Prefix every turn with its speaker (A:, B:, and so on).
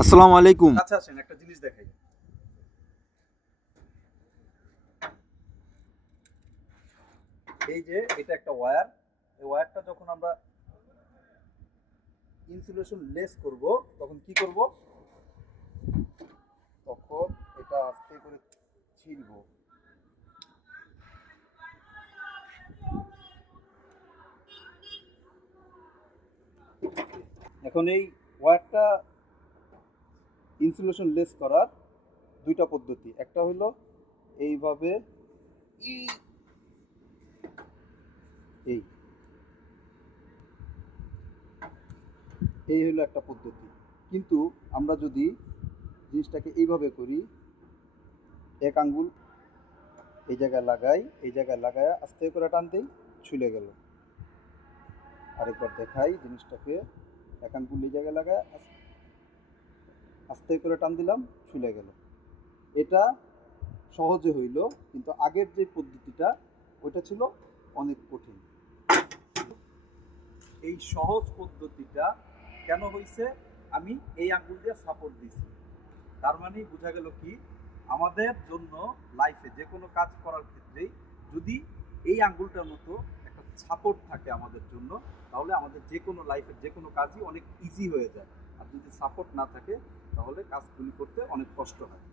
A: আসসালামু আলাইকুম।
B: আচ্ছা আসেন, একটা জিনিস দেখাই। এই যে, এটা একটা ওয়্যার এই ওয়্যারটা যখন আমরা ইনসুলেশন লেস করব, তখন কি করব? তখন এটা আস্তে করে ছিড়ব। এখন এই ওয়্যারটা ইনসুলেশন লেস করার দুইটা পদ্ধতি। একটা হলো এইভাবে এই। এই হলো একটা পদ্ধতি। কিন্তু আমরা যদি জিনিসটাকে এইভাবে করি এক আঙ্গুল এই জায়গায় লাগাই এই জায়গায় লাগায় আস্তে করে টান দিই ছুলে গেল। আরেকবার দেখাই জিনিসটাকে এক আঙ্গুল এই জায়গায় লাগায় আস্তে করে টান দিলাম ছুলে গেল। এটা সহজে হইল, কিন্তু আগের যে পদ্ধতিটা, ওইটা ছিল অনেক কঠিন। এই সহজ পদ্ধতিটা কেন হয়েছে আমি এই আঙ্গুল দিয়ে সাপোর্ট দিছি। তার মানে বোঝা গেল কি? আমাদের জন্য লাইফে যে কোনো কাজ করার ক্ষেত্রেই যদি এই আঙ্গুলটার মতো একটা সাপোর্ট থাকে আমাদের জন্য, তাহলে আমাদের যে কোনো লাইফের যে কোনো কাজই অনেক ইজি হয়ে যায়। আর যদি সাপোর্ট না থাকে তাহলে কাজগুলি করতে অনেক কষ্ট হয়।